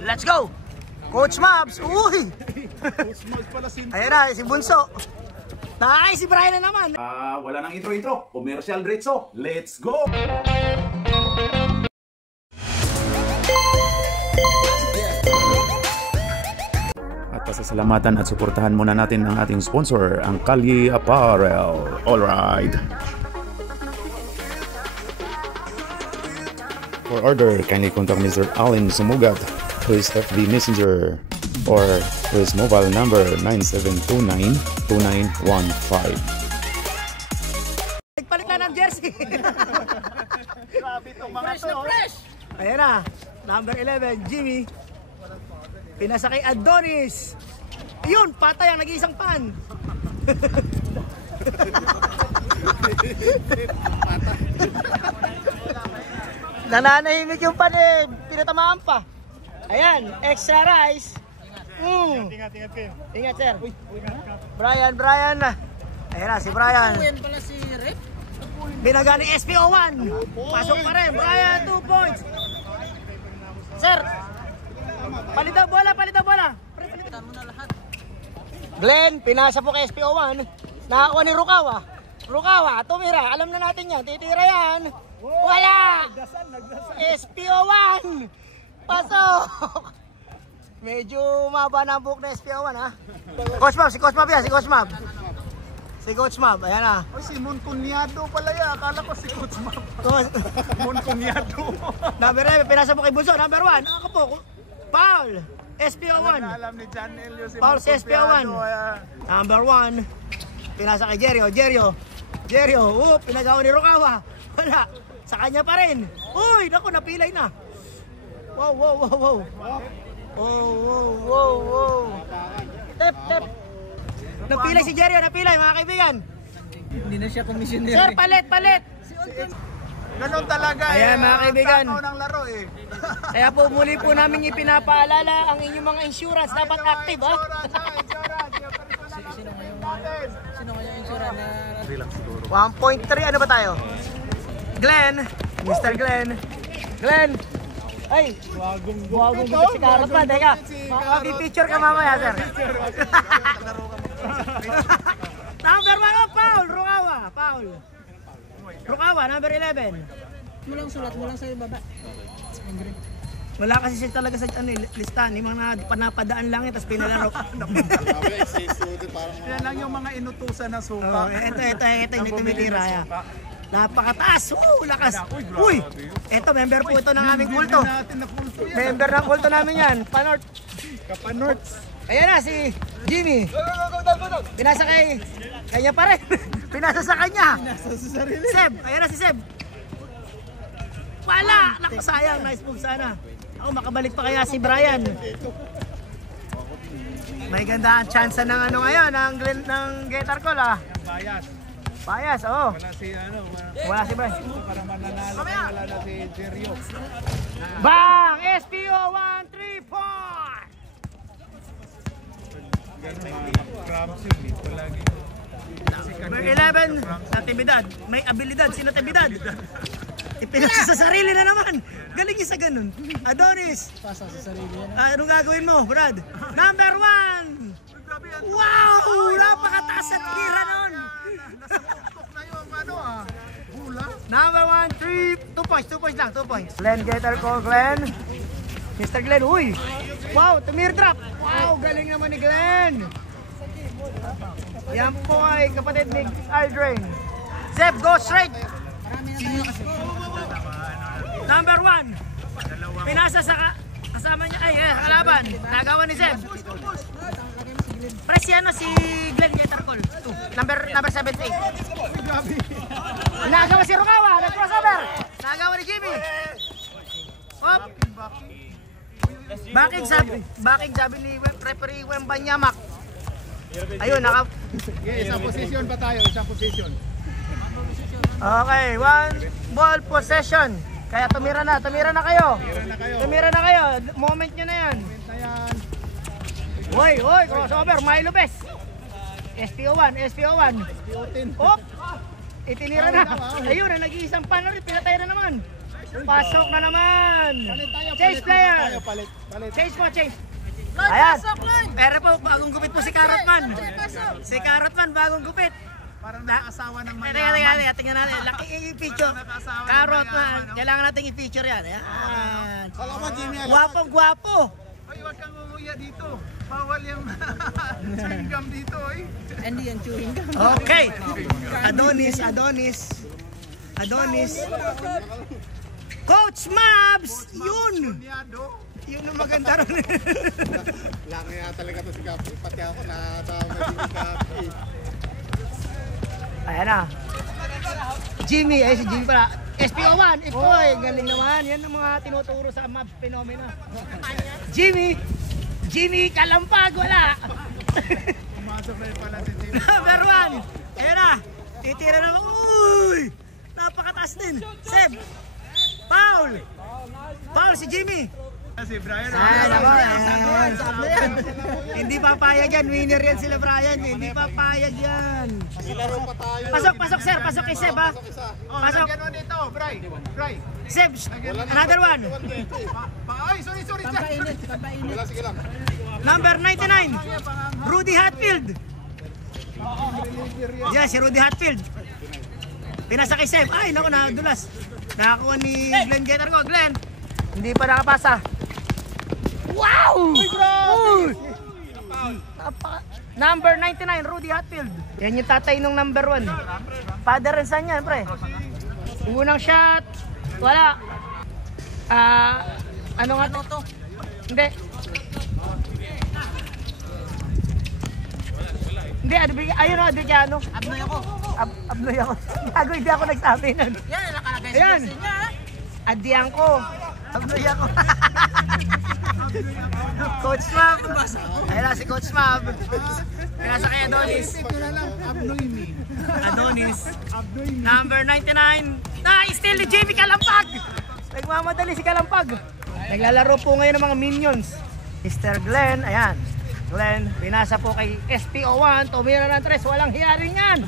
Let's go! Coach Mabs! Uy! Coach Mabs pala si... Ayan na, si Bunso. Nakakay si Brian na naman. Wala nang intro. Commercial diretso. Let's go! At pasasalamatan at suportahan muna natin ang ating sponsor, ang Kalye Apparel. Alright! For order, kindly contact Mr. Allen Sumugat, who is FB Messenger, or his mobile number 9729-2915. Nagpalit na ng jersey. Grabe itong mga Fresh na fresh! Ayan na, number 11, Jimmy. Pinasa kay Adonis. Ayun, patay ang nag-iisang pan. Nananahimik yung panig. Pinatamaan pa. Ayan, extra rice. Ingat kayo. Ingat, sir. Brian. Ayan na, si Brian. Yan pala si Rep. Binaga ni SPO1. Pasok pa rin. Brian, 2 points. Sir, palit daw bola. Palitan mo na lahat. Glenn, pinasa po kay SPO1. Nakakuha ni Rukawa, tumira. Alam na natin yan. Titira yan. Wala! SPO1! Pasok! Medyo maba na ang buhok na SPO1, ha? Coach Mab, si Coach Mab yan, si Coach Mab, ayan na. Oh, si Moncunyado pala yan. Akala ko si Coach Mab. Moncunyado. Number 9, pinasa po kay Bunso. Number 1, ako po. Foul! SPO1. Alam ni John Elio si Foul si SPO1. Number 1, pinasa kay Jerio. Pinagawa ni Rukawa. Wala. Sa kanya pa rin. Uy, naku, napilay na. Wow. Tep. Napilay si Jerio, mga kaibigan. Hindi na siya commissioner. Sir, palit. Ganon talaga. Ayan, mga kaibigan. Ng laro eh. Kaya po muli po namin ipinapaalala ang inyong mga insurance. Dapat active, ha? Sino kaya yung insurance na... 1.3, ano ba tayo? Glenn, Mr. Glenn. Ay, buwagong dito si Carlos pa. Teka, makapipicture ka mamaya, sir. Number 1, foul, Rukawa, number 11. Mulang sulat, mulang sa ibaba. Wala kasi siya talaga sa listahan. Yung mga panapadaan lang tapos pinalaro. Yan lang yung mga inutusan na suka. Ito yung tumitira. Ya. Napakataas! Lakas! Uy! Ito, member po ito ng aming kulto. Member ng kulto namin yan. Panort. Kapanorts. Ayan na, si Jimmy. Pinasa kanya pa rin. Pinasa sa kanya. Seb, ayan na si Seb. Wala! Naku, sayang. Nice move sana. Ako, makabalik pa kaya si Brian. May ganda ang chance ng ano ngayon, ng Getar Call, ha? Bias, oo. Wala si Brian. Para mananalo, wala na si Jerio. Bang! SPO1, 3 point! Number 11, Natividad. May abilidad, si Natividad. Ipinasa sa sarili na naman. Galing isa ganun. Adonis. Pasa sa sarili yan. Anong gagawin mo, Brad? Number 1! Wow! Napakataas at tira nun! Number 1, 2 points lang, 2 points. Glenn Getar Call, Glenn. Mr. Glenn, uy! Wow, tumir drop! Wow, galing naman ni Glenn! Yan po ay kapatid ni Aldrin. Zeb, go straight! Number 1, pinasa sa kasama niya, kalaban. Nagawa ni Zeb. Press yan si Glenn Getar Call. Number 78. Nagawa si Rukawa, nag-crossover. Nagawa ni Jimmy. Hop. Backing sabi ni referee Wembanyamak. Ayun, Isang position pa tayo, isang position. Okay, 1 ball possession. Kaya tumira na kayo. Moment nyo na yan. Hoy, crossover, Mike Lopez. SPO1. Hop. Itinira na. Ayun, nag-iisang pan na rin, pinatay na naman. Pasok na naman. Change player. Change mo, change. Ayan. Pero po, bagong gupit po si Carrotman. Si Carrotman, bagong gupit. Parang nakakasawa ng may Tingnan natin. Laki i-feature. Carrotman. Kailangan natin i-feature yan. Ayan. Gwapong-gwapo. Ay, huwag kang umuya dito. Bawal yung chewing gum dito, eh. Hindi yan chewing gum. Okay. Adonis. Coach Mabs! Yun! Tunyado. Yun ang maganda rin. Laki nga talaga to si Gapi. Pati ako natama din si Gapi. Ayan na. Jimmy, si Jimmy pala. SPO1, Ipoy, galing naman. Yan ang mga tinuturo sa Mabs Phenomena. Jimmy Kalampag, wala. Pumasok na yung pala si Jimmy. Number 1. Ayan na. Titira naman. Uy! Napakataas din. Seb. Foul si Jimmy. Si Brian. Ayan. Hindi papayag yan. Winner yan sila Brian. Hindi papayag yan. Laro pa tayo. Pasok sir. Pasok kay Seb ha. Pasok. Gano'n dito, Bray. Seb, another one. Ay, sorry. Pampainit. Wala, sige lang. Number 99. Rudy Hatfield. Yan, si Rudy Hatfield. Pinasa kay Seb. Ay, naku, nadulas. Nakakuha ni Glenn Getter ko. Glenn, hindi pa nakapasa. Wow! Uy! Number 99, Rudy Hatfield. Yan yung tatay nung number 1. Father and son yan, pre. Unang shot. Wala. Ano nga to? Hindi. Hindi, ayun o, Adriano. Abnoy ako. Abnoy ako. Gago, hindi ako nagsabi nun. Yan, nakalagay sa Ayan. jersey niya. Adyan ko. Abnoy ako. Coach Mab. Ayun na si Coach Mab. Pinasa kay Adonis. Adonis. Number 99. Still ni Jamie Kalampag. Nagmamadali si Kalampag. Naglalaro po ngayon ng mga minions. Mr. Glenn, ayan. Glenn, pinasa po kay SPO1. Tumira ng 3. Walang hiya rin yan.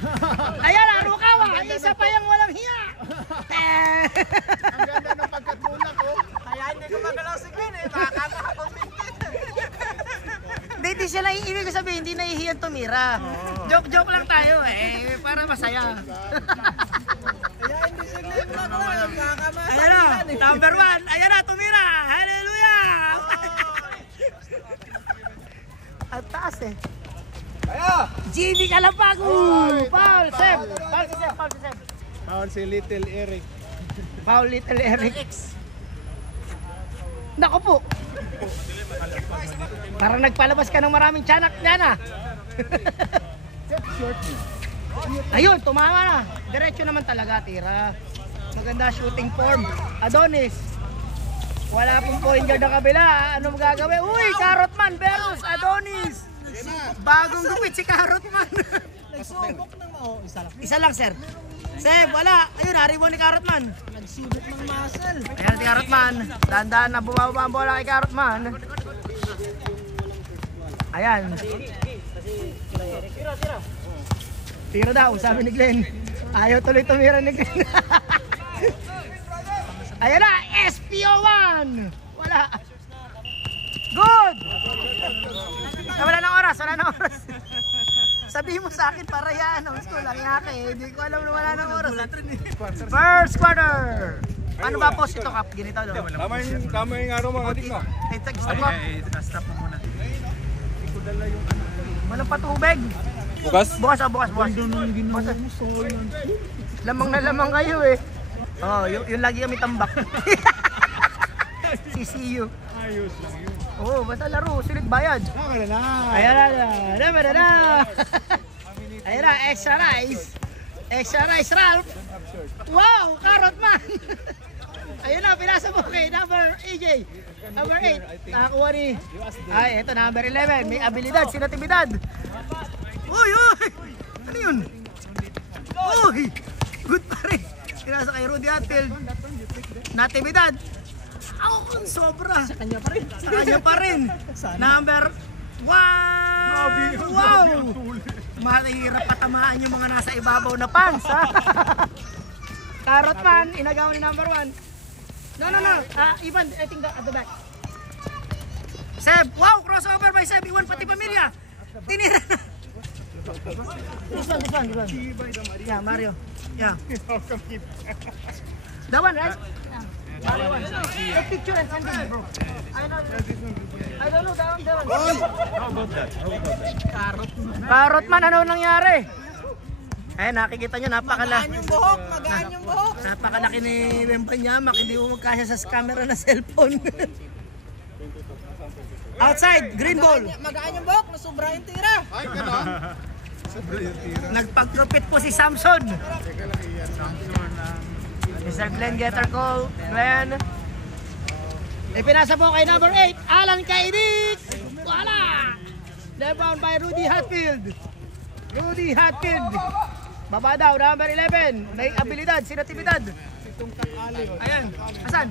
Ayan, Arukawa. Isa pa yung walang hiya. Ang ganda ng pagkatulak, oh. Kaya hindi ko magalaw si Glenn eh. Makakakakumbintin. Hindi siya lang ibig sabihin, hindi nahihiyan tumira. Joke lang tayo para masaya. Kaya hindi si Glenn magalaw. Kakamasa. Ayan na, number 1. Ayan na, tumira. Hallelujah! At taas eh. Jimmy Kalampag. Foul, Seb. Foul si Seb. Foul si Little Eric. Foul, Little Eric. Nako po. Parang nagpalabas ka ng maraming tiyanak yan ah. Ayun, tumama na. Diretso naman talaga, tira. Maganda shooting form. Adonis. Wala pong point guard ang kabila. Ano magagawin? Uy, Carrotman versus Adonis. Bagong gupit si Carrotman. Nagsubok ng isa lang. Isa lang, sir. Seb, wala. Ayun, haribo ni Carrotman. Nagsubok ng muscle. Ayan si Carrotman. Dahan-dahan na bumababa ang bola kay Carrotman. Ayan. Tira daw, sabi ni Glenn. Ayaw tuloy tumira ni Glenn. Ayan na, SPO1! Wala. Good! Wala ng oras. Sabihin mo sa akin para yan. Gusto lang yake. Hindi ko alam na wala ng oras. First quarter! Paano ba post ito, Kap? Ganito, no? Tama yung araw mga adik na. Stop mo. Stop mo muna. Walang patubig. Bukas? Bukas. Lamang na lamang kayo eh. Oh, yung lagi kami tambak. CCU. Ayos lang yun. Oh, basta laro, sulit bayad. Tama na. Ayan na. Ayan na, extra rice, Ralph. Wow, Carrotman. Ayun na, pinasa mo kay number AJ. Number 8. Nakakuha ni... Ay, ito, number 11. May abilidad, sinatibidad. Uy! Ano yun? Uy! Good pa rin. Pinasa kay Rudy Hatfield. Natividad. Sobra. Sa kanya pa rin. Number 1. Wow! Mahirap patamaan yung mga nasa ibabaw na pants, ha? Carrotman, inagaw ni number 1. No. Ivan, I think at the back. Seb, wow, crossover by Seb. Iwan pati pamilya. Tinira na. This one. Yeah, Mario. Yeah. That one, right? Yeah. Mario one. Take picture and send me, bro. I don't know that one. How about that? Karot man, ano nangyari? Nakikita nyo, Magaan yung buhok. napakalaki ni Wembanyamak. Hindi mo magkasya sa camera na cellphone. Outside, green ball. Magaan yung buhok, nasubra yung tira. Ay, gano'n. Nagpagkrupit po si Samson. Mr. Glenn Getter call. Glenn. Ipinasa po kay number 8, Alan Kaidik. Wala! Rebound by Rudy Hatfield. Baba daw, number 11. May abilidad, sinatibidad. Ayan, asan?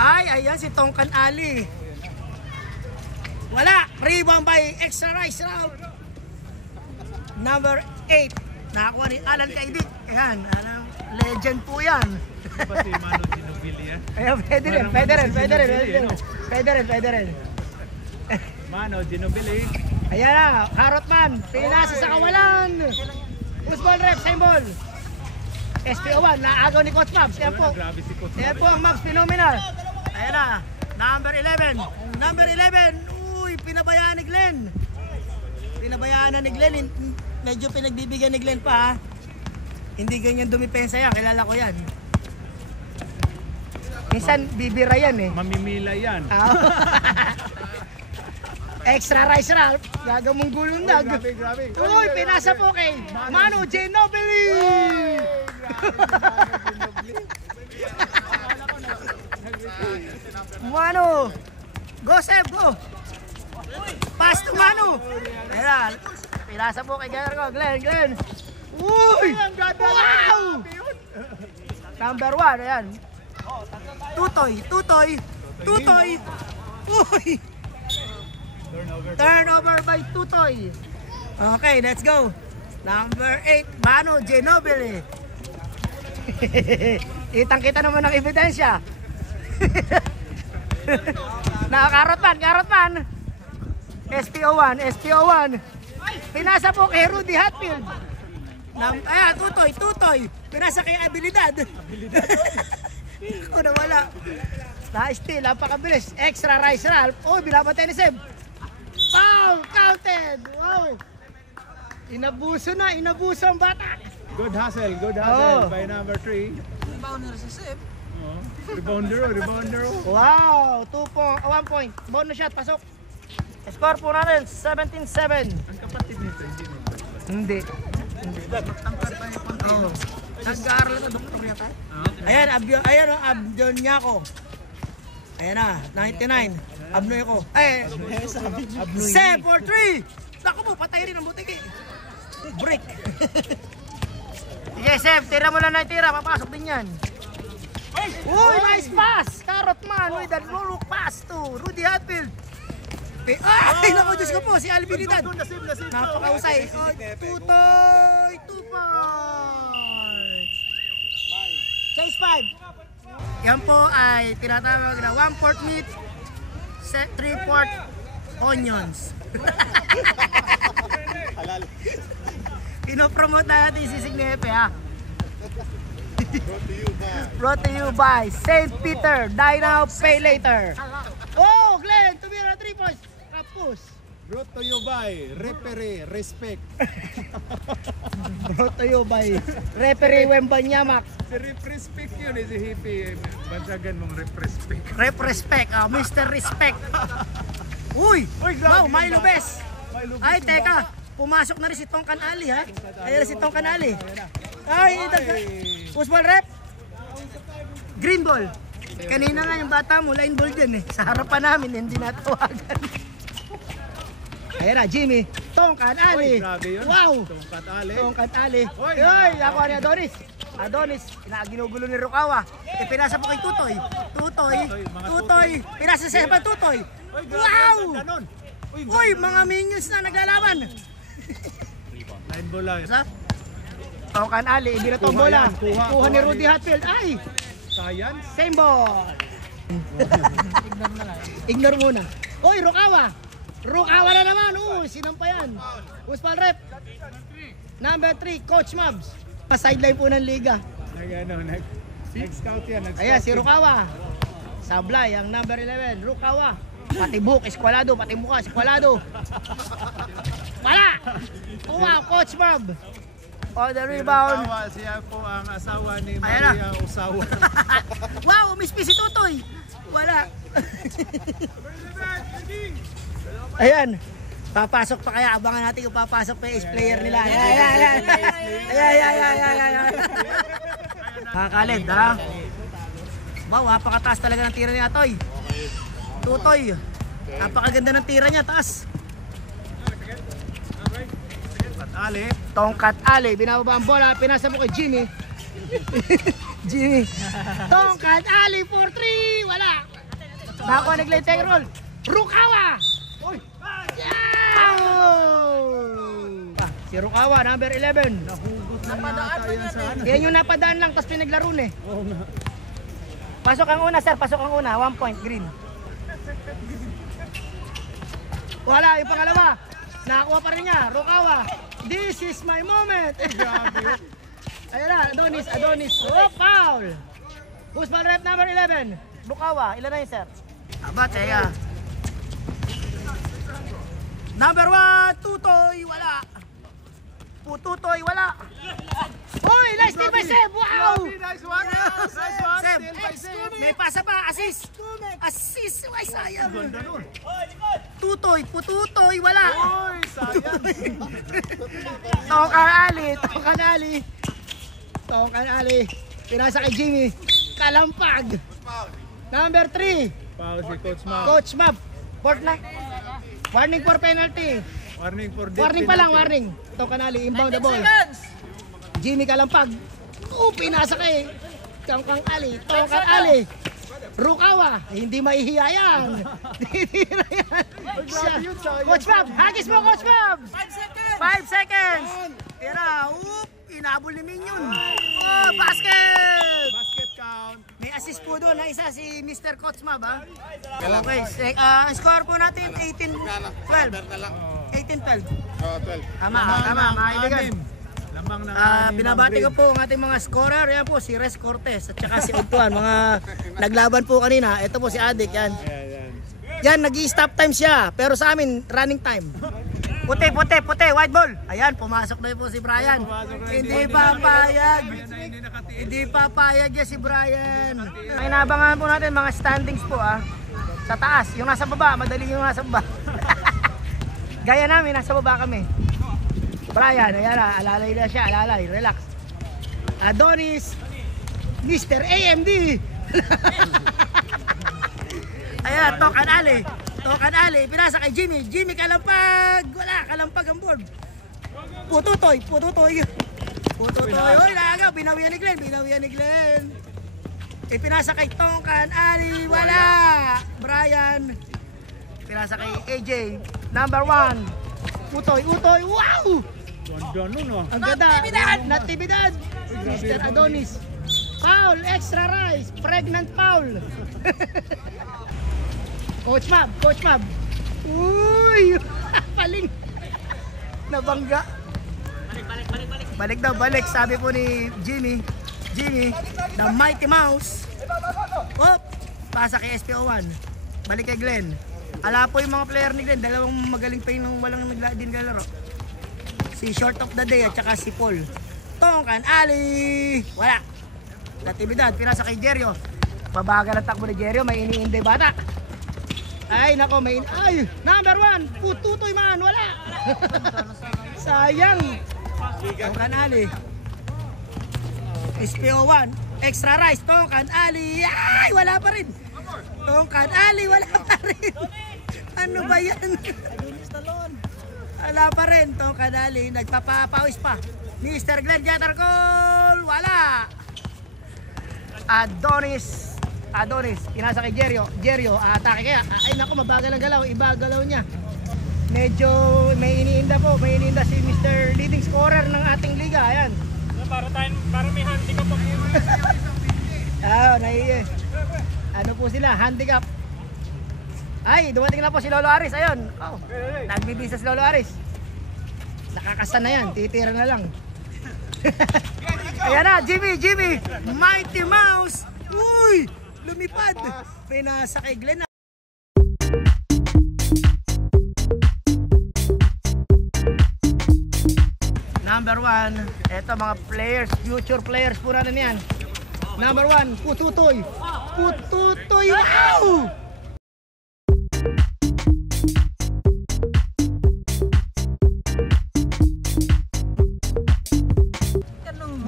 Ayan si Tongkan Ali. Wala! Rebound by extra rice round. Number 8. Nakakuha ni Alan Kaidik. Ayan, legend po yan. Pati Mano Ginobili yan. Ayan, pwede rin. Mano Ginobili. Ayan na, Carrotman, pinasa sa kawalan. Football rep, same ball. SPO1, naagaw ni Coach Mabs. Ayan po. Grabe si Coach Ayan po ang Mabs Phenomenal. Ayan na, number 11. Uy, pinabayaan ni Glenn. Medyo pinagbibigyan ni Glenn pa, ha? Hindi ganyan dumipensa yan, kilala ko yan. Minsan bibira yan eh. Mamimila yan. Extra rice Ralph, gagamong gulundag. Grabe. Uy, pinasa po kay Manu Ginobili. Manu, go Seb, go. Pass to Manu. Ayan, pinasa po kay Glenn. Uy, wow. Number 1, ayan. Tutoy. Uy. Turnover by Tutoy. Okay, let's go. Number 8, Manu Ginobili. Kitang-kita naman ng ebidensya. Karotman. SPO1. Pinasa po kay Rudy Hatfield. Tutoy. Pinasa kay Abilidad. Ako na wala. Na-steal, napakabilis. Extra rice Ralph. Oh, binabatay ni Seb. Foul! Counted! Wow! Inabuso ang bata. Good hustle by number 3. Rebounder si Seb. Rebounder. Wow! 1 point. Bonus shot, pasok. Score po natin, 17-7. Ang kapatid nito, hindi. Nag-aaral na doktor yata. Ayan, Abdon Nyako. Ayan na, 99. Abnoy ko. Seb for 3. Naku po, patay rin ang butiki. Break. Sige, Seb, tira mo lang na tira. Papasok din yan. Uy, nice pass! Carrotman with a look pass to Rudy Hatfield. Ay, naku, Diyos ko po, si Alvinidad. Napakausay. Tutoy! 2 points. Chase 5. Yan po ay tinatawag na 1/4 meat, 3/4 onions. Halal. Pinopromote na natin si Signepe, ha? Brought to you by Brought to you by St. Peter. Die now, pay later. Oh, Glenn, tumira 3 points. Kapus. Brought to you by Referee Respect. Brought to you by Referee Wembanyamak. Si Rep-Respect yun, si Hippie. Bansagan mong Rep-Respect. Rep-respect, Mr. Respect. Uy, wow, Milo Bes. Ay, teka, pumasok na rin si Tongkan Ali, ha? Ayan si Tongkan Ali. Ay, football rep. Green ball. Kanina nga yung bata mo, line ball din eh. Sa harapan namin, hindi natawagan. Ayan na, Jimmy. Tongkan Ali. Grabe yun. Wow. Tongkat Ali. Oy, nakuha ni Adonis. Ginugulo ni Rukawa. Pinasa po kay Tutoy. Pinasa sa Evan Tutoy. Wow! Uy, mga minions na naglalaban. Line ball lang. Tongkan Ali, hindi na to ang bola. Kuha ni Rudy Hatfield. Ay! Science. Same ball. Ignore muna. Oy, Rukawa. Rukawa na naman. Sinampa yan. Uspal rep. Number 3, Coach Mabs. Sideline po ng liga. Nag-scout yan. Ayan, si Rukawa. Sablay, ang number 11. Rukawa. Pati book, eskwalado. Pati mukha, eskwalado. Wala! Kuha, Coach Mab. On the rebound. Siya po ang asawa ni Ayan na. Maria Usawa. Wow, miss si Tutoy. Wala. Ayan. Papasok pa kaya. Abangan natin kung papasok pa yung ace-player nila. Ayan. Kakalid, ha? Wow, napakataas talaga ng tira niya, Toy. Tutoy. Napakaganda ng tira niya, taas. Ali. Tongkat Ali, binababa ang bola, pinasa mo kay Jimmy. Jimmy. Tongkat Ali for 3, wala. Bako nag-late take roll. Rukawa. Yeah! Si Rukawa, number 11. Yan yung napadaan lang, tapos pinaglaro na eh. Pasok ang una, sir. Pasok ang una. 1 point, green. Wala, yung pangalawa. Nakakuha pa rin niya. Rukawa. This is my moment. Ayan na, Adonis. Oh, foul. Who's ball rep number 11? Rukawa. Ilan na yun, sir? Aba, teka. Number 1, Tutoy. Wala. Tutoy, wala. Uy, nice steal by Seb. Wow. Nice one. Nice one. Seb, Steal by Seb. may pasa pa. Assist. Ay, sayang. Tutoy, wala. Uy, sayang. Tongkan Ali. Pinasa kay Jimmy. Kalampag. Number 3, Foul si Coach Mab. Coach Mab. Fourth na. Warning for penalty. Warning for deep Warning pa lang, penalty. warning. Tongkan Ali, inbound the ball. Jimmy Kalampag. Pinasa kay Tongkan Ali. Rukawa, hindi maihiya yan. Titira yan. Coach Mab, hagis mo, Coach Mab. 5 seconds. Tira, inabol ni Minion. Basket. Basket count. May assist po doon na isa si Mr. Coach Mab, ha? Okay, score po natin 18-12. 18-12. Oh, 12. Tama, mga kaibigan. Lamang ng Binabati ko po ang ating mga scorer. Yan po si Res Cortez at saka si Otuan. Mga naglaban po kanina. Ito po si Adik. Yan. Yan, nag-i-stop time siya. Pero sa amin, running time. Puti, white ball. Ayan, pumasok na po si Brian. Hindi papayag. Hindi papayag yan si Brian. Ang inabangan po natin mga standings po, sa taas. Yung nasa baba, madali yung nasa baba. Gaya namin, nasa baba kami. Brian, ayan na, alalay na siya, relax. Adonis, Mr. AMD. Ayan, Tongkan Ali, pinasa kay Jimmy Kalampag. Wala, Kalampag ang board. Pututoy. Oy, nagaw, binawian ni Glenn. Pinasa kay Tongkan Ali, wala. Brian, pinasa kay AJ, number 1. Utoy, wow! Ganda nun, Ang ganda, Natividad, Mr. Adonis. Foul, extra rice, pregnant foul. Coach Mab. Uy! Paling. Nabangga. Balik. Sabi po ni Jimmy, the Mighty Mouse. Pasa kay SPO1. Balik kay Glenn. Ala po yung mga player ni Glenn, dalawang magaling pa yung walang din galaro. Si Short of the Day at saka si Paul. Tongkan Ali! Wala. Natividad, pinasa kay Jerio. Babagal ang takbo ni Jerio, may iniinday bata. Ay, nako, number 1, Pututoy man, wala. Sayang. Tongkan Ali. SPO1, extra rice, Tongkan Ali. Ay, wala pa rin. Tongkan Ali, wala pa rin. Ano ba yan? Wala pa rin. Tongkan Ali, nagpapapawis pa. Mr. Glenn Jatarcol, wala. Adonis, pinasa kay Jerio, atake kaya. Ay naku, mabagal ang galaw, iba galaw niya. Medyo may iniinda si Mr. Leading Scorer ng ating liga. Ayan. para may handicap pa. Ano po sila, handicap. Ay, dumating na po si Lolo Aris, ayun. Oh, nagbibisa si Lolo Aris. Nakakasta na yan, titira na lang. Ayan na, Jimmy, Mighty Mouse. Uy, lumipad. Pinasa kay Glenn. Number 1, eto mga players, future players po natin yan. Number 1, Pututoy. Pututoy, wow!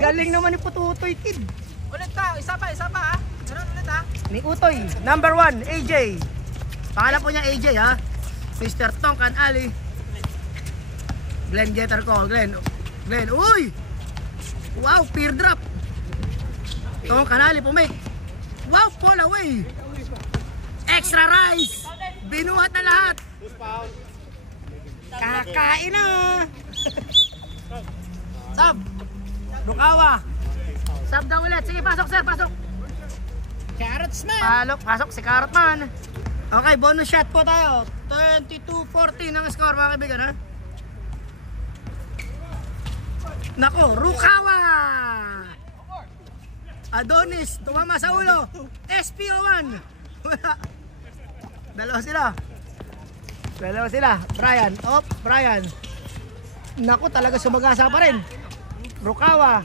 Galing naman ni Pututoy, kid. Ulit pa, isa pa ha. Ganun ulit ha. Ni Utoy, number 1, AJ. Pangalan po niya AJ ha. Mr. Tongkan Ali. Glenn Getter ko, Glenn, uy! Wow, peer drop. Tongkan Ali pumake. Wow, fall away. Extra rice. Binuhat na lahat. Kakain na. Sab. Rukawa. Sab daw ulit. Sige, pasok sir, pasok. Carrots man. Pasok si Carrot Man. Okay, bonus shot po tayo. 22-14 ang score mga kaibigan ha. Nako, Rukawa. Adonis, tumama sa ulo. SPO1. Dalawa sila. Brian. Nako, talaga sumagasa pa rin. Rukawa.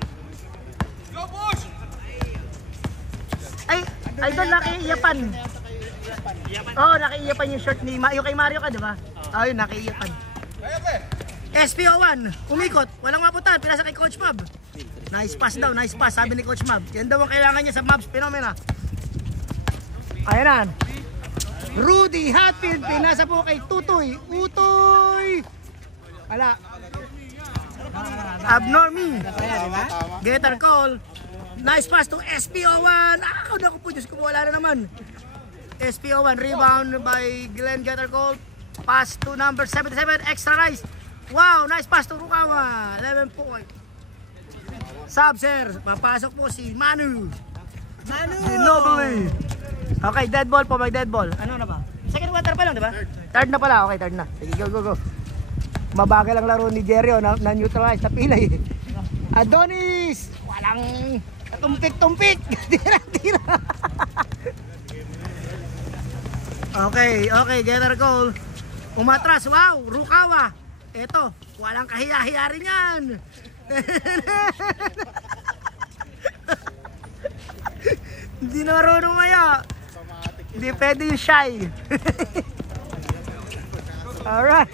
Ay, idol, nakiiyapan. Oh, nakiiyapan yung short ni yung kay Mario ka, di ba? Ayun, nakiiyapan. SPO1, umikot, walang maputan, pinasa kay Coach Mab. Nice pass daw, sabi ni Coach Mab. Yan daw ang kailangan niya sa Mabs Phenomena. Ayan na. Rudy Hatfield, pinasa po kay Tutoy. Utoy! Wala. Abnormi. Getter call. Nice pass to SPO1. Naku po, Diyos ko, wala na naman. SPO1, rebound by Glenn Getter call. Pass to number 77, extra rice. Wow, nice pass to Rukawa. 11 point. Sub, sir. Papasok po si Manu. Ginobili. Okay, dead ball po, may dead ball. Ano na ba? Second quarter pa lang, di ba? Third na pala. Okay, third na. Sige, go. Mabagal ang laro ni Jerry, na-neutralize, napilay. Adonis! Walang tumpik. Tira. Okay, Getter goal. Umatras, wow, Rukawa. Eto, walang kahiya-hiya rin yan. Hindi na marunong maya. Hindi pwede yung shy. Alright.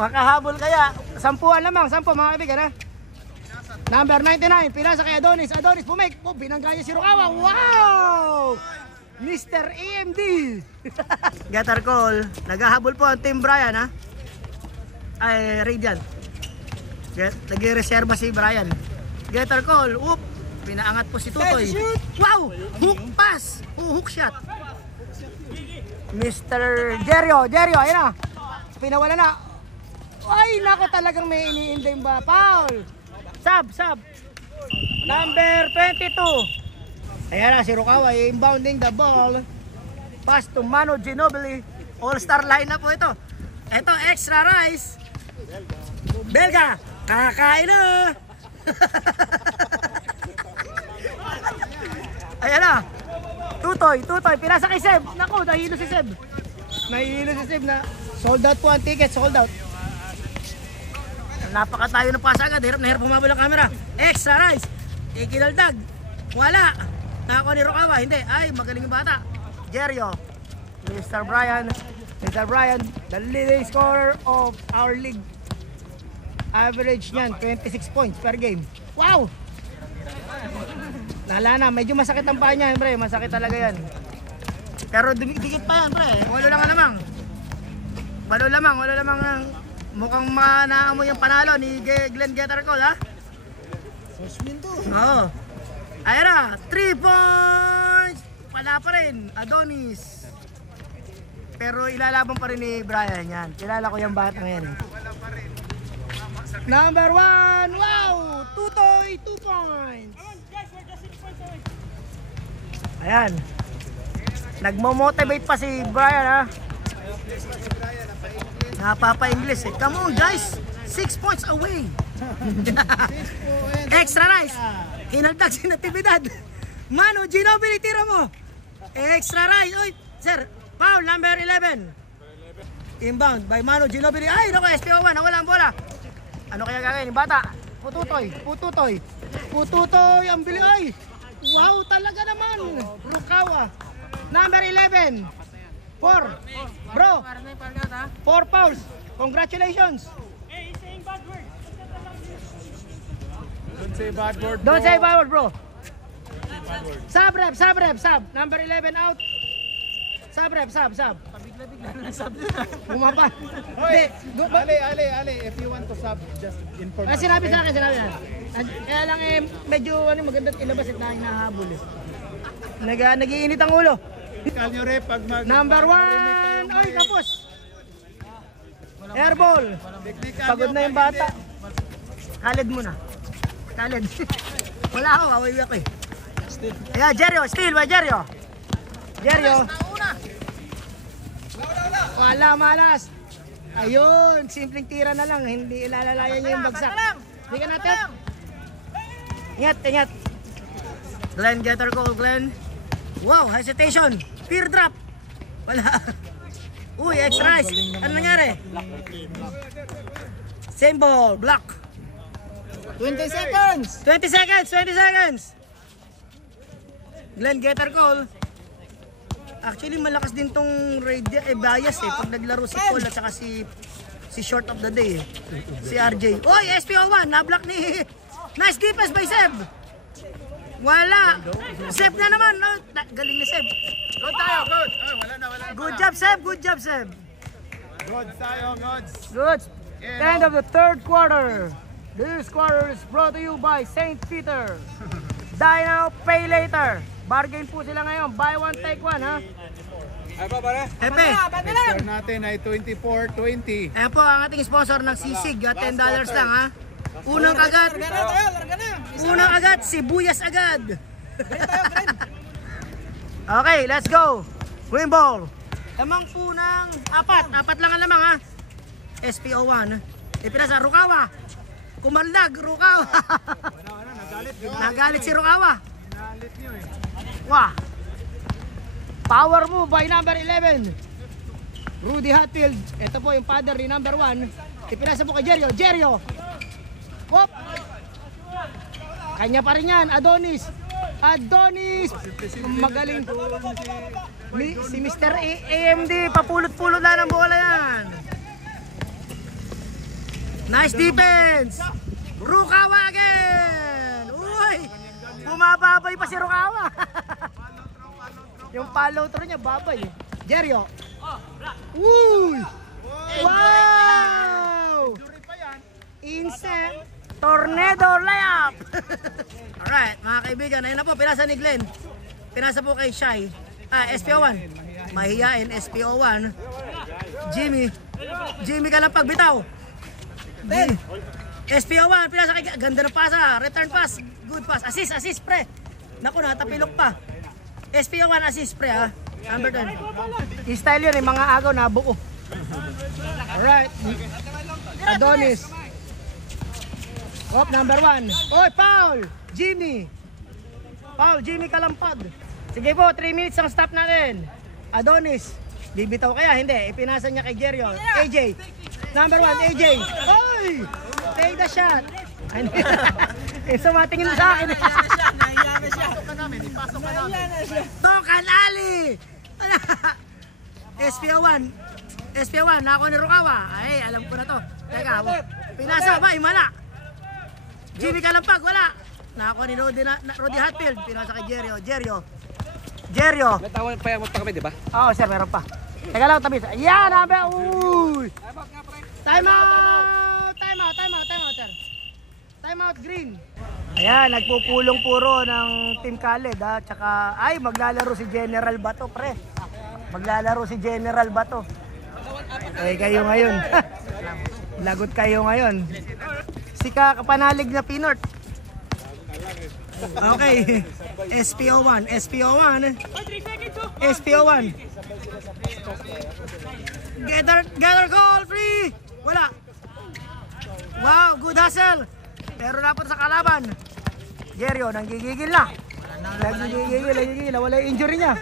Makahabol kaya. 10 lamang, 10 mga kaibigan ha. Number 99, pinasa kay Adonis. Adonis bumake. Oh, binangga niya si Rukawa. Wow! Mr. AMD. Getter call. Naghahabol po ang Team Brian ha. Ay, Radiant. Nag-reserva si Brian. Getter call. Oop. Pinaangat po si Tutoy. Wow! Hook pass. Hook shot. Mr. Jerio, ayan na. Pinawala na. Ay, nako, talagang may iniinday ba? Foul. Sub. Number 22. Ayan na si Rukawa, inbounding the ball. Pass to Manu Ginobili. All-star line na po ito. Ito, extra rice. Belga, kakain na. Ayan na. Tutoy, pinasa kay Seb. Naku, nahilo si Seb na sold out po ang ticket, sold out. Napakatayo ng pasa agad, hirap na hirap bumabal ang camera. Extra rice, ikinaldag. Wala. Nakakuha ni Rukawa, hindi. Ay, magaling yung bata. Jerio, Mr. Brian, the leading scorer of our league. Average niyan, 26 points per game. Wow! Nala na, medyo masakit ang paa niya, pre. Masakit talaga yan. Pero dikit pa yan, pre. Wala lamang ang mukhang manaamoy yung panalo ni Glenn Getter Call, ha? Susmin to. Oo. Ayan na, 3 points! Wala pa rin, Adonis. Pero ilalaban pa rin ni Brian yan. Kilala ko yung batang yan. Number 1, wow! Tutoy! Uy, 2 points. Ayan. Nagmo-motivate pa si Brian, ha? Napapa-English eh. Come on, guys. 6 points away. Extra nice. Hinagdag si Natividad. Manu Ginobili, tira mo. Extra nice. Uy, sir. Foul, number 11. Inbound by Manu Ginobili. Ay, naku, SPO1. Nawala ang bola. Ano kaya gagawin? Bata. Pututoy. Pututoy. Pututoy. Ang bili. Ay. Wow, talaga naman. Rukawa. Number 11. 4. Bro. 4 fouls. Congratulations. Don't say bad word. Don't say bad word, bro. Sub rep, sub rep, sub. Number 11 out. Sub rep, sub, sub. Bigla na sub. Bumaba. Hoy, Hindi. Ali, if you want to sub, just inform us. Sinabi sa akin, sinabi na. Kaya lang eh, medyo maganda ilabas at dahil nahabol eh. Nag-iinit ang ulo. Call nyo rep pag Number 1. Oy, kapos. Airball. Pagod na yung bata. Khaled muna. Khaled. Wala ako, away ako eh. Ayan, Jeryo, steal by Jeryo. Jeryo. Wala, malas. Ayun, simpleng tira na lang. Hindi ilalalayan niya yung bagsak. Hindi ka natin. Ingat, ingat. Glenn, getter call, Glenn. Wow, hesitation. Peer drop. Wala. Uy, extra nice. Ano nangyari? Same ball, block. 20 seconds. 20 seconds, 20 seconds. Glenn, getter call. Actually, malakas din tong bias eh. Pag naglaro si Paul at saka si short of the day eh. Si RJ. Oy, SPO1, na-block ni... Nice defense by Seb. Wala. Seb na naman. No? Galing ni Seb. Good tayo, good. Wala na. Good job, Seb. Good job, Seb. Good tayo, good. Good. End of the third quarter. This quarter is brought to you by St. Peter. Die now, pay later. Bargain po sila ngayon. Buy one, take one, ha? Ay pa pare. Epe. Score natin ay 24-20. Ayan po ang ating sponsor ng sisig. $10 lang, ha? Unang agad. Unang agad, sibuyas agad. Okay, let's go. Green ball. Lamang po ng apat lang ang lamang, ha? SPO1. Ipinasa, Rukawa. Kumandag, Rukawa. Nagalit si Rukawa. Wah. Power move by number 11. Rudy Hatfield. Ito po yung father ni number 1. Ipinasa po kay Jeryo. Jeryo. Whoop. Kanya pa rin yan. Adonis. Adonis. Magaling. Si Mr. AMD. Papulot-pulot lang ng bola yan. Nice defense. Rukawa again. Uy. Bumababay pa si Rukawa. Yung follow through niya, babay. Jeryo. Uy. Wow. Instant tornado layup. Alright, mga kaibigan. Ayun na po, pinasa ni Glenn. Pinasa po kay Shai. SPO1. Mahihain, SPO1. Jimmy ka lang pagbitaw. SPO1, pinasa kay... Ganda ng pasa. Return pass. Good pass. Assist, pre. Naku, natapilok pa. SPO1 assist, pre, ha. Number 10. I-style yun, mga agaw na buo. Alright. Adonis. Number 1. Oy, foul! Jimmy. Foul, Jimmy Kalampag. Sige po, 3 minutes ang stop natin. Adonis. Bibitaw kaya? Hindi. Ipinasa niya kay Jeryo. AJ. Number 1, AJ. Oy! Take the shot. Sumatingin mo sa akin. Tokan Ali. SPO1. Nako ni Rukawa. Ay, alam ko na to. Teka, pinasa ba? Imala. Jimmy Kalampag, wala. Nako ni Rudy Hatfield. Pinasa kay Jeryo. May tawag pa yung kami, di ba? Oo, sir, meron pa. Teka lang, tabi. Yan, nabe. Uy! Time out, sir. Time out, green. Ayan, nagpupulong puro ng Team Khaled, ha. Tsaka, ay, maglalaro si General Bato, pre. Maglalaro si General Bato. Ay, kayo ngayon. Lagot kayo ngayon. Si kapanalig na Pinort. Okay. SPO1. SPO1. SPO1. Gather goal, free! Wala. Wow, good hustle. Pero dapat sa kalaban. Jerio, nanggigigil na. Nanggigigil. Wala yung injury niya.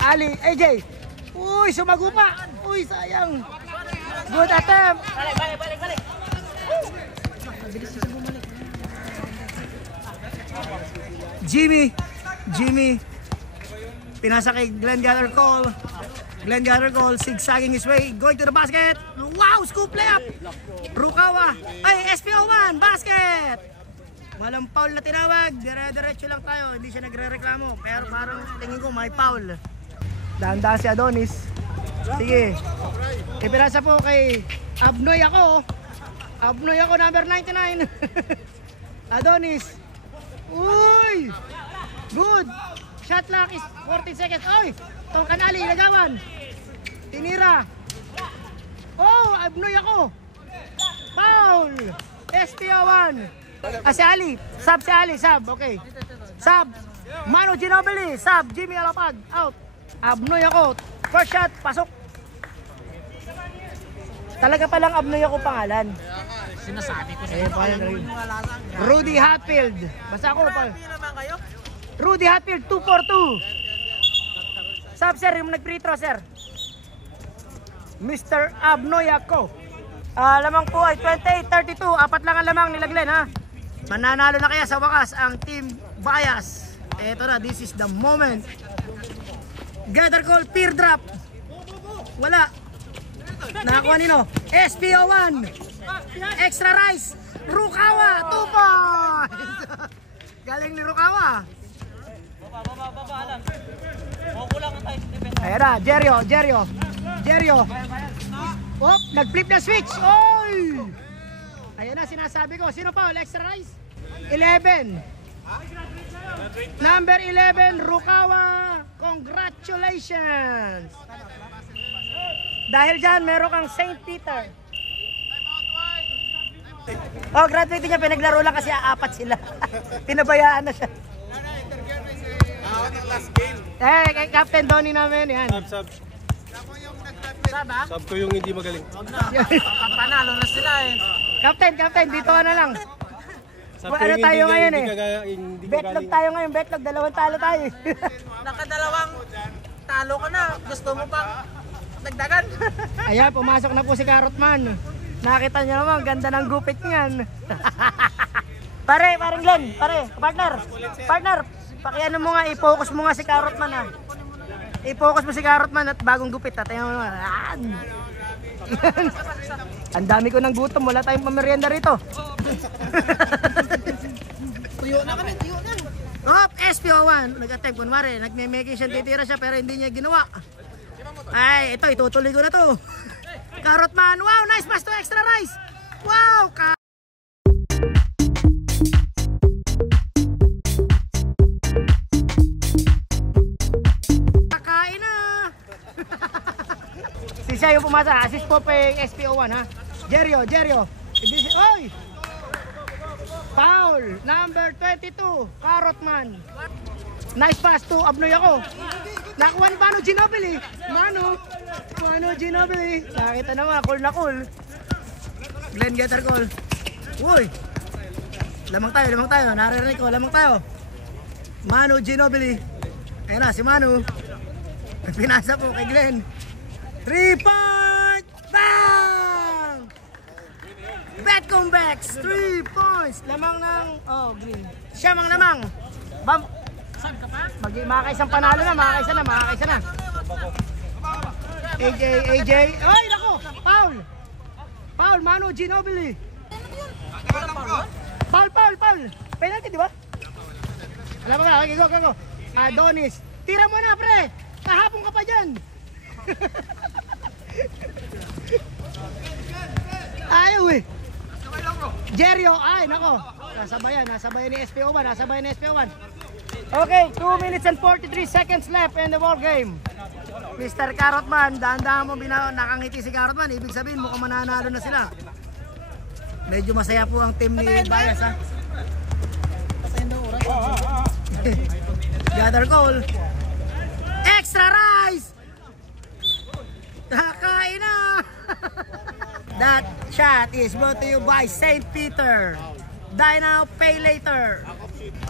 Ali, AJ. Uy, sumago pa. Uy, sayang. Good attempt. Balik. Jimmy. Pinasa kay Glenn Gather Cole, zigzagging his way, going to the basket. Wow, scoop layup. Rukawa. Ay, SPO1, basket. Walang foul na tinawag. Dire-diretso lang tayo. Hindi siya nagre-reklamo. Pero parang tingin ko may foul. Dahan-dahan si Adonis. Sige. Ipinasa po kay Abnoy ako, number 99. Adonis. Uy! Good! Shot clock is 14 seconds. Oy! Tongkan Ali, lagawan. Tinira. Oh! Abnoy ako. Foul! SPO1. Si Ali. Sub si Ali. Sub. Okay. Sub. Mano Ginobili. Sub. Jimmy Alapag. Out. Abnoy ako. First shot. Pasok. Talaga palang Abnoy ako pangalan. Sinasabi ko sa Rudy Hatfield. Basta ako pa. Rudy Hatfield 242. Sub sir, yung nag-free throw sir. Mr. Abnoy ako. Lamang po ay 28-32. Apat lang ang lamang nila Glenn ha. Mananalo na kaya sa wakas ang Team Bias. Eto na, this is the moment. Gather call, peer drop. Wala. Nakakuha nino. SPO1. Extra rice. Rukawa. 2 points. Galing ni Rukawa. Ayan na. Jerio. Oh, nag-flip na switch. Oy! Ayan na, sinasabi ko. Sino pa? Extra rice? 11. Number 11, Rukawa. Congratulations. Dahil dyan, meron kang St. Peter. Oh, graduate niya. Pinaglaro lang kasi 4 sila. Pinabayaan na siya. Last game. Kay Captain Donnie namin. Yan. Sub. Sab ha? Sub ko yung hindi magaling. Panalo na sila eh. Captain, dito ka na lang. Sub ko Ano yung tayo ngayon hindi Betlog tayo ngayon. Betlog, 2 talo tayo. Nakadalawang talo ka na. Gusto mo pang dagdagan? Ayan, pumasok na po si Carrotman. Nakita niyo naman, ganda ng gupit niyan. Parang Glenn, partner, pakiano mo nga, i-focus mo nga si Carrotman ha. I-focus mo si Carrotman at bagong gupit ha. Tingnan mo naman. Ang dami ko ng gutom, wala tayong pamerienda rito. Tuyo na. Hop, SPO1. Nag-attempt, kunwari, nagme-making siya, titira siya pero hindi niya ginawa. Ay, ito, itutuloy ko na to. Carrotman, wow, nice pass to extra rice. Wow, kakain na. Si siya yung pumasa, assist po pa yung SPO1 ha. Jerio. Oy! Foul, number 22, Carrotman. Nice pass to Abnoy ako. Nakuha ni Mano Ginobili. Mano Ginobili. Nakita naman, cool na cool. Glenn Gather Cole. Uy! Lamang tayo. Naririnig ko, lamang tayo. Mano Ginobili. Ayan na, si Mano. Pinasa po kay Glenn. 3-point! Bang! Betcombex, 3 points. Lamang ng, green. Siya mang lamang. Bam! Makakaisang panalo na, makakaisa na. AJ. Ay, nako! Foul, Mano Ginobili. Foul. Penalty, di ba? Alam mo na, okay, go. Adonis. Tira mo na, pre. Kahapon ka pa dyan. Ayaw eh. Jerio, ay, nako. Nasabayan ni SPO1. Okay, 2 minutes and 43 seconds left in the ball game. Mr. Carrotman, dahan-dahan mo nakangiti si Carrotman. Ibig sabihin mukhang mananalo na sila. Medyo masaya po ang team ni Bias ha. Gather call. Extra rice! Kakain na! That shot is brought to you by St. Peter. Die now, pay later.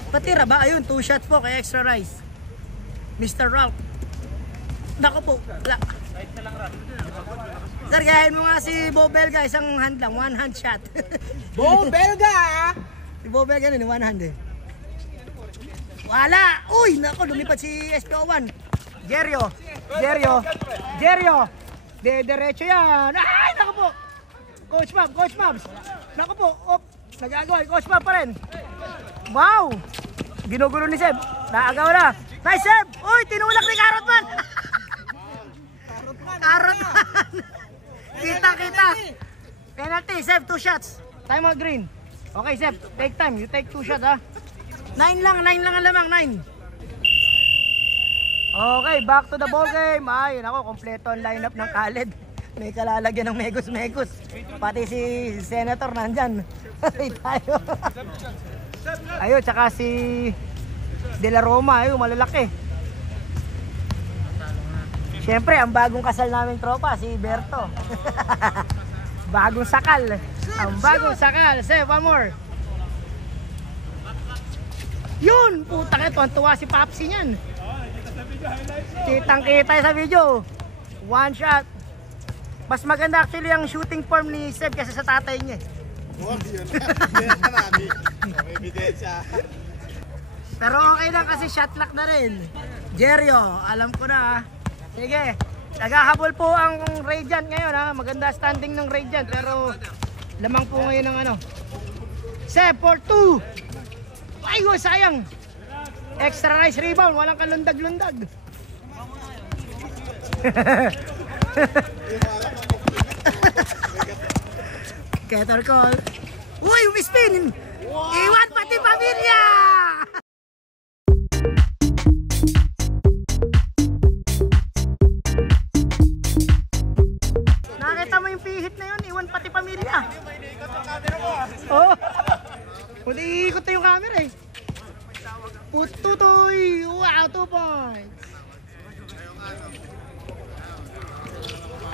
Patira ba? Ayun, 2 shots po kay extra rice. Mr. Ralph. Nako po. Wala. Sir, gayahin mo nga si Bo Belga. Isang hand lang. 1 hand shot. Bo Belga! Si Bo Belga nun, 1 hand eh. Wala! Uy! Nako, lumipad si SPO1. Jerio. Diretso yan. Ay! Nako po. Coach Mabs. Nako po. Op. Nag-agaw. Coach Mabs pa rin. Wow! Ginugulo ni Seb. Naagaw na. Nice Seb! Uy! Tinulak ni Carrotman! Carrotman! Kita. Penalty. Seb, 2 shots. Time out green. Okay Seb, take time. You take 2 shots ha. 9 lang ang lamang. 9. Okay, back to the ball game. Ay, nako, kompleto ang lineup ng Khaled. May kalalagyan ng Megos. Pati si Senator nandyan. Ay, tayo. Ayun, tsaka si De La Roma, ayun, malalaki. Siyempre, ang bagong kasal naming tropa, si Berto. Bagong sakal. Ang bagong sakal. Say, one more. Yun! Putang ito, ang tuwa si Papsi niyan. Kitang-kita sa video. 1 shot. Mas maganda actually ang shooting form ni Seb kasi sa tatay niya. Oh, yun na namin. May ebidensya. Pero okay lang kasi shot lock na rin. Jerio, alam ko na. Sige, naghahabol po ang Radiant ngayon ha. Maganda standing ng Radiant pero lamang po ngayon ng ano. Seb for 2. Ay, sayang. Extra rice rebound, walang kalundag-lundag. Getter call. Uy, umispin! Iwan pati pamilya! Nakita mo yung pihit na yun, iwan pati pamilya. Oh. Hindi ikot na yung camera eh. Pututoy! Wow, 2 points!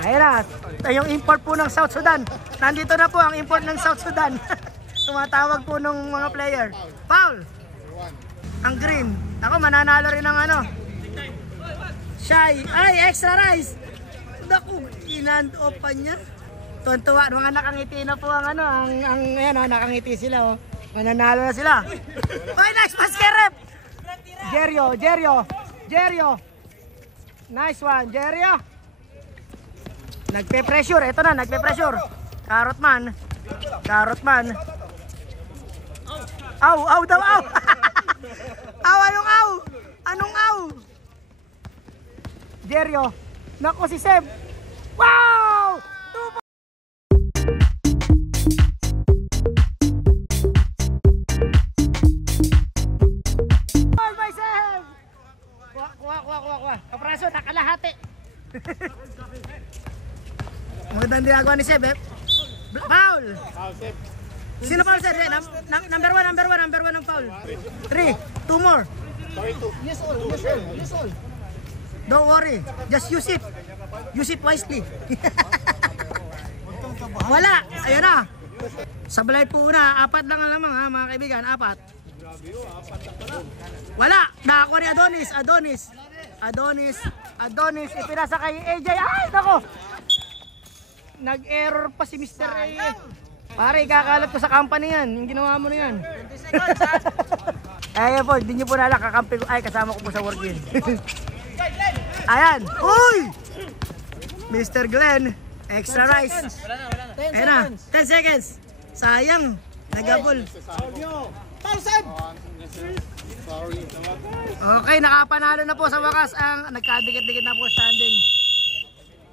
Ayan na, yung import po ng South Sudan. Nandito na po ang import ng South Sudan. Tumatawag po ng mga player. Foul! Ang green. Ako, mananalo rin ng ano. Shy. Ay, extra rice! Naku, in-hand off pa niya. Tuwan-tuwa, mga nakangiti na po ang ano. Ayan o, nakangiti sila o. Mananalo na sila. Ay, nice pass kay Rep! Jerio. Nice one, Jerio. Nagpe-pressure, ito na, nagpe-pressure. Carrotman. Aw daw, aw. Anong aw? Jerio. Nako si Seb. Wow! 2 points. Kuha. Kapraso, nakalahati. Magandang ginagawa ni Seb, eh. Foul! Sino foul, Seb? Number one ng foul. 3, 2 more. Yes all. Don't worry, just use it. Use it wisely. Wala, ayun na. Sablay po na, 4 lang ang lamang ha, mga kaibigan, 4. Wala, nakakuha ni Adonis, ipinasa kay AJ. Ay, nako! Nag-error pa si Mr. A. Pare, ikakalat ko sa company yan. Yung ginawa mo na yan. 20 seconds ha? Ayan po, hindi nyo po nalak. Kakampi ko. Ay, kasama ko po sa work yun. Ayan. Uy! Mr. Glenn, extra rice. Ayan na, 10 seconds. Sayang. Nagabol. Sorry. Okay, nakapanalo na po sa wakas ang nagkadikit-dikit na po standing.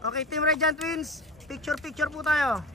Okay, Team Radiant Twins, picture po tayo.